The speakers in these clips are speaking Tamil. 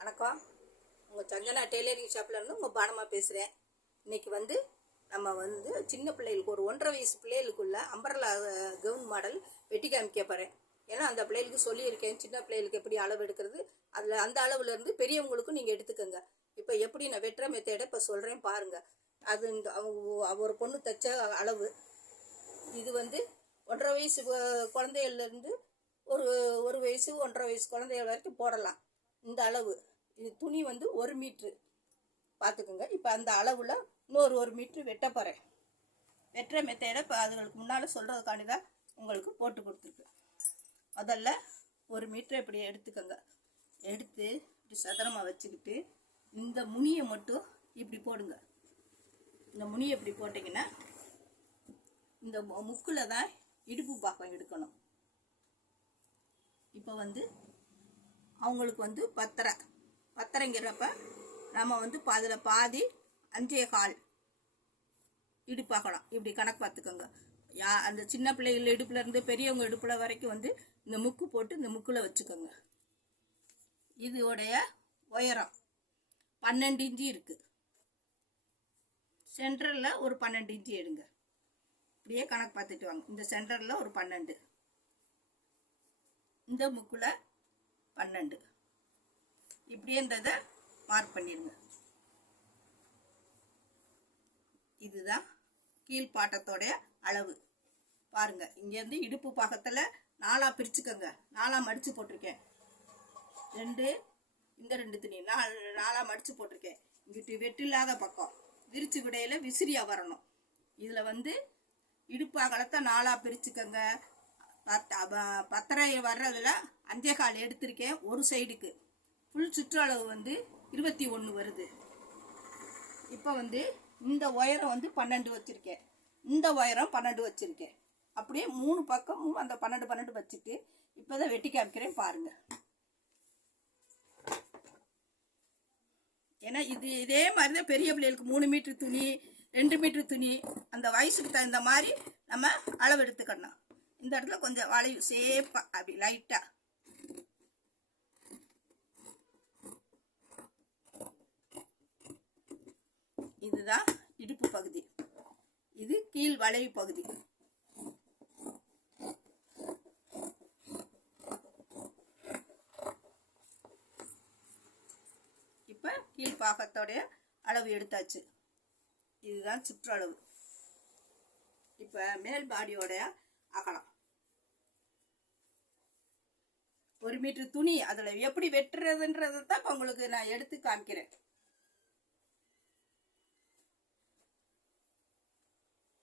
வணக்கம். உங்கள் சஞ்சனா டெய்லரிங் ஷாப்பில் இருந்து உங்கள் பானமாக பேசுகிறேன் இன்றைக்கி வந்து நம்ம வந்து சின்ன பிள்ளைகளுக்கு ஒரு ஒன்றரை வயசு பிள்ளைகளுக்குள்ள அம்பரலா கவுன் மாடல் வெட்டி காமிக்க போகிறேன் ஏன்னா அந்த பிள்ளைகளுக்கு சொல்லியிருக்கேன் சின்ன பிள்ளைகளுக்கு எப்படி அளவு எடுக்கிறது அதில் அந்த அளவுலேருந்து பெரியவங்களுக்கும் நீங்கள் எடுத்துக்கோங்க. இப்போ எப்படி நான் வெட்டுற மெத்தேடை இப்போ சொல்கிறேன் பாருங்கள் அது இந்த ஒரு பொண்ணு தைச்ச அளவு. இது வந்து ஒன்றரை வயசு குழந்தைகள்லேருந்து ஒரு ஒரு வயசு ஒன்றரை வயசு குழந்தைகள் வரைக்கும் போடலாம். இந்த அளவு. இது துணி வந்து ஒரு மீட்ரு. பார்த்துக்குங்க. இப்போ அந்த அளவில் இன்னொரு ஒரு மீட்ரு வெட்ட போகிறேன் வெட்டுற மெத்தையில் இப்போ அதுகளுக்கு முன்னால் சொல்கிறதுக்காண்டி தான் உங்களுக்கு போட்டு கொடுத்துருக்கு. முதல்ல ஒரு மீட்ரு இப்படி எடுத்துக்கோங்க. எடுத்து இப்படி சதுரமாக வச்சுக்கிட்டு இந்த முனியை மட்டும் இப்படி போடுங்க. இந்த முனியை இப்படி போட்டிங்கன்னா இந்த முக்கில் தான் இடுப்பு பாக்கம் எடுக்கணும். இப்போ வந்து அவங்களுக்கு வந்து பத்தரை. பத்தரைங்கிறப்ப நம்ம வந்து அதில் பாதி அஞ்சே கால் இடுப்பாகலாம். இப்படி கணக்கு பார்த்துக்கோங்க. யா அந்த சின்ன பிள்ளைகள் இடுப்புல இருந்து பெரியவங்க இடுப்புல வரைக்கும் வந்து இந்த முக்கு போட்டு இந்த முக்கில் வச்சுக்கோங்க. இதோடைய உயரம் பன்னெண்டு இன்ச்சு இருக்குது சென்டரில் ஒரு பன்னெண்டு இன்ச்சு எடுங்க. இப்படியே கணக்கு பார்த்துட்டு வாங்க. இந்த சென்டரில் ஒரு பன்னெண்டு. இந்த முக்கில் பன்னெண்டு. இப்படியே இந்த இதை மார்க் பண்ணிடுங்க இதுதான் கீழ்ப்பாட்டத்தோடைய அளவு. பாருங்க இங்கேருந்து இடுப்பு பாகத்தில் நாலாக பிரிச்சுக்கோங்க. நாலாக மடித்து போட்டிருக்கேன். ரெண்டு இந்த ரெண்டு துணி. நாலு நாலாக மடித்து போட்டிருக்கேன். இங்கிட்டு வெட்டு இல்லாத பக்கம். விரிச்சு விடையில் விசிறியாக வரணும் இதில் வந்து இடுப்பு அகலத்தை நாலாக பிரிச்சுக்கோங்க. பத் பத்தரை வர்றதில் அஞ்சே கால் எடுத்திருக்கேன் ஒரு சைடுக்கு. ஃபுல் சுற்றளவு வந்து இருபத்தி ஒன்று வருது. இப்போ வந்து இந்த உயரம் வந்து பன்னெண்டு வச்சுருக்கேன். இந்த உயரம் பன்னெண்டு வச்சுருக்கேன். அப்படியே மூணு பக்கமும் அந்த பன்னெண்டு பன்னெண்டு வச்சுட்டு இப்போ தான் வெட்டி காமிக்கிறேன் பாருங்கள் ஏன்னா இது இதே மாதிரி தான் பெரிய பிள்ளைகளுக்கு மூணு மீட்ரு துணி ரெண்டு மீட்ரு துணி அந்த வயசுக்கு தகுந்த மாதிரி நம்ம அளவு எடுத்துக்கணும். இந்த இடத்துல கொஞ்சம் வளையும் சேப்பாக அப்படி லைட்டாக இதுதான் இடுப்பு பகுதி. இது கீழ் வளைவு பகுதி. இப்போ கீழ்ப்பாகத்தோடைய அளவு எடுத்தாச்சு. இதுதான் சுற்றளவு. இப்போ மேல் பாடியோடைய அகலம். ஒரு மீட்டர் துணி அதில் எப்படி வெட்டுறதுன்றதை தான் இப்போ உங்களுக்கு நான் எடுத்து காமிக்கிறேன்.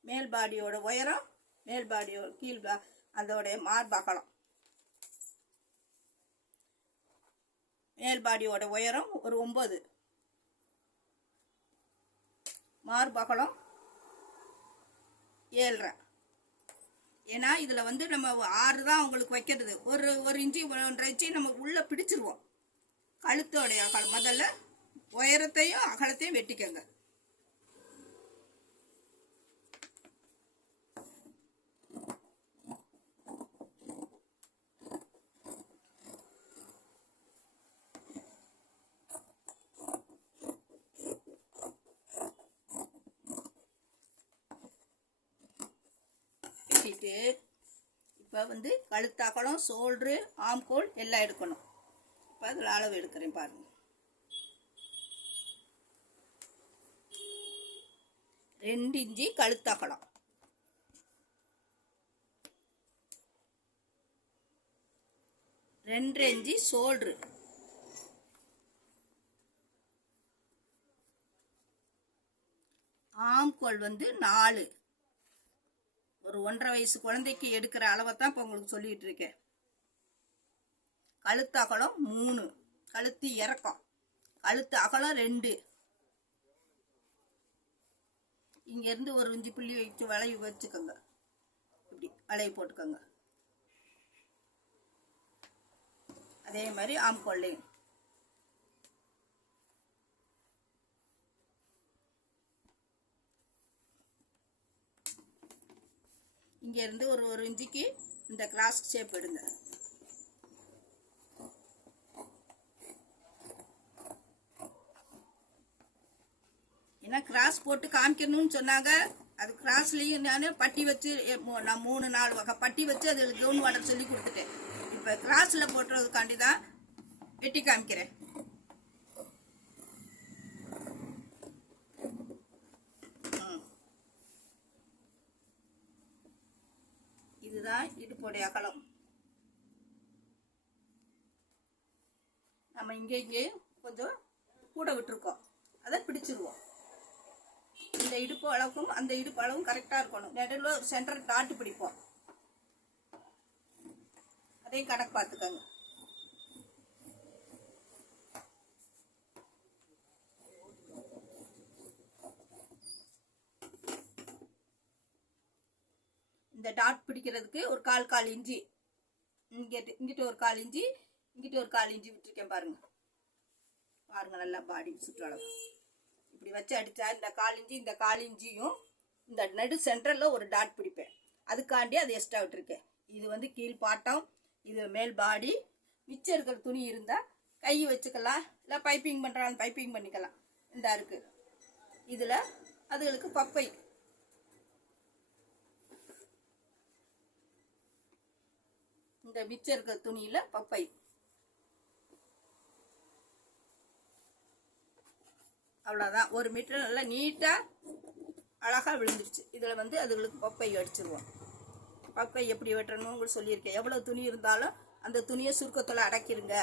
மேல் பாடியோட உயரம் மேல் பாடியோ கீழ் அதோடைய மார்பகலம் மேல் பாடியோட உயரம் ஒரு ஒம்பது மார்பகலம் ஏழ்ரை. ஏன்னா இதில் வந்து நம்ம ஆறு தான் அவங்களுக்கு வைக்கிறது. ஒரு ஒரு இன்ச்சு ஒன்றரை இன்ச்சு நம்ம உள்ளே பிடிச்சிருவோம். கழுத்தோடைய அகலம் முதல்ல உயரத்தையும் அகலத்தையும் வெட்டிக்கோங்க. வெட்டிட்டு இப்போ வந்து கழுத்தாக்கலம் சோல்ட்ரு ஆம்கோல் எல்லாம் எடுக்கணும். இப்போ அதில் அளவு எடுக்கிறேன் பாருங்க. ரெண்டு இஞ்சி கழுத்தாக்கலம் ரெண்டு இஞ்சி சோல்ட்ரு ஆம்கோல் வந்து நாலு. ஒரு ஒன்றரை வயசு குழந்தைக்கு எடுக்கிற அளவை தான் இப்போ உங்களுக்கு சொல்லிட்டு இருக்கேன். கழுத்து அகலம் மூணு. கழுத்து இறக்கம். கழுத்து அகலம் ரெண்டு. இங்கேருந்து ஒரு இஞ்சி புள்ளி வச்சு வளைவு வச்சுக்கோங்க. இப்படி வளைவு போட்டுக்கோங்க. அதே மாதிரி ஆம்கொள்ளையும் இங்கே இருந்து ஒரு ஒரு இன்ச்சுக்கு இந்த கிராஸ் ஷேப் எடுங்க. ஏன்னா கிராஸ் போட்டு காமிக்கணும்னு சொன்னாங்க. அது கிராஸ்லேயும் நான் பட்டி வச்சு நான் மூணு நாலு வகை பட்டி வச்சு அதில் கவுன் வாடர் சொல்லி கொடுத்துட்டேன். இப்போ கிராஸில் போட்டுறதுக்காண்டி தான் வெட்டி காமிக்கிறேன். அதனுடைய அகலம் நம்ம இங்கே கொஞ்சம் கூட விட்டுருக்கோம். அதை பிடிச்சிருவோம். இந்த இடுப்பு அளவுக்கும் அந்த இடுப்பு அளவும் கரெக்டாக இருக்கணும். நடுவில் ஒரு சென்டர் டாட்டு பிடிப்போம். அதையும் கணக்கு பார்த்துக்கோங்க. இந்த டாட் பிடிக்கிறதுக்கு ஒரு கால் கால் இஞ்சி. இங்கிட்டு இங்கிட்ட ஒரு கால் இஞ்சி இங்கிட்ட ஒரு கால் இஞ்சி விட்டுருக்கேன் பாருங்க. பாருங்க நல்லா பாடி சுற்றளவு இப்படி வச்சு அடித்தா இந்த கால் இஞ்சி இந்த கால் இஞ்சியும் இந்த நடு சென்டரில் ஒரு டாட் பிடிப்பேன். அதுக்காண்டி அது எக்ஸ்ட்ரா விட்டுருக்கேன். இது வந்து கீழ் பாட்டம் இது மேல் பாடி மிச்சம் இருக்கிற துணி இருந்தால் கை வச்சுக்கலாம். இல்லை பைப்பிங் பண்ணுறாங்க பைப்பிங் பண்ணிக்கலாம். இந்த இருக்குது இதில் அதுகளுக்கு பப்பை. இந்த மிச்சம் இருக்கிற துணியில் பப்பை. அவ்வளோதான் ஒரு மீட்டர் நல்லா நீட்டாக அழகாக விழுந்துருச்சு. இதில் வந்து அதுகளுக்கு பப்பை அடிச்சிருவோம். பப்பை எப்படி வெட்டணும் உங்களுக்கு சொல்லியிருக்கேன். எவ்வளோ துணி இருந்தாலும் அந்த துணியை சுருக்கத்தில் அடக்கிருங்க.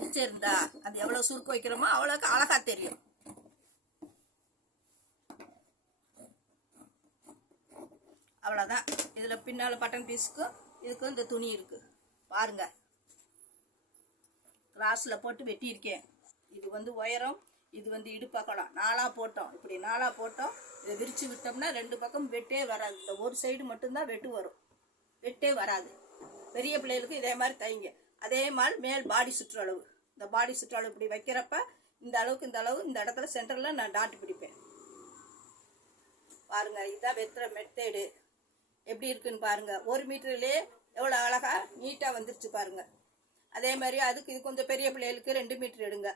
மிச்சம் இருந்தா அது எவ்வளோ சுருக்க வைக்கிறோமோ அவ்வளோக்கு அழகாக தெரியும். அவ்வளோதான் இதில் பின்னால் பட்டன் பீஸுக்கும் இதுக்கும் இந்த துணி இருக்குது பாருங்க. கிளாஸில் போட்டு வெட்டியிருக்கேன். இது வந்து உயரம் இது வந்து இடுப்பக்கலாம். நாலாக போட்டோம். இப்படி நாலாக போட்டோம். இதை விரித்து விட்டோம்னா ரெண்டு பக்கம் வெட்டே வராது. இந்த ஒரு சைடு மட்டும்தான் வெட்டு வரும். வெட்டே வராது. பெரிய பிள்ளைகளுக்கு இதே மாதிரி தைங்க. அதே மாதிரி மேல் பாடி சுற்றளவு இந்த பாடி சுற்றளவு இப்படி வைக்கிறப்ப இந்த அளவுக்கு இந்த அளவு இந்த இடத்துல சென்டரில் நான் டாட்டு பிடிப்பேன். பாருங்கள் இதுதான் வெத்துற மெத்தேடு எப்படி இருக்குன்னு பாருங்க. ஒரு மீட்டர்லேயே எவ்வளோ அழகா நீட்டாக வந்துருச்சு பாருங்க. அதே மாதிரி அதுக்கு இது கொஞ்சம் பெரிய பிள்ளைகளுக்கு ரெண்டு மீட்டர் எடுங்க.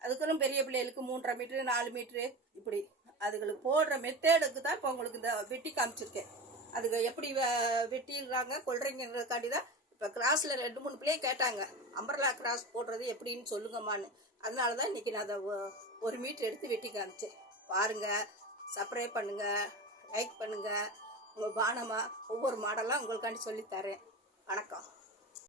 அதுக்கெல்லாம் பெரிய பிள்ளைகளுக்கு மூன்றரை மீட்ரு நாலு மீட்ரு இப்படி அதுகளுக்கு போடுற மெத்தேடுக்கு தான் இப்போ உங்களுக்கு இந்த வெட்டி காமிச்சிருக்கேன். அதுக்கு எப்படி வ- வெட்டிடுறாங்க கொள்றீங்கன்றதுக்காண்டி தான் இப்போ கிராஸில் ரெண்டு மூணு பிள்ளைய கேட்டாங்க. அம்பர்லா கிராஸ் போடுறது எப்படின்னு சொல்லுங்கம்மான்னு. அதனால தான் இன்றைக்கி நான் அதை ஒரு மீட்டர் எடுத்து வெட்டி காமிச்சேன். பாருங்கள் சப்ஸ்கிரைப் பண்ணுங்கள் லைக் பண்ணுங்கள் உங்கள் பானமாக ஒவ்வொரு மாடலாக உங்களுக்காண்டி சொல்லித்தரேன் வணக்கம்.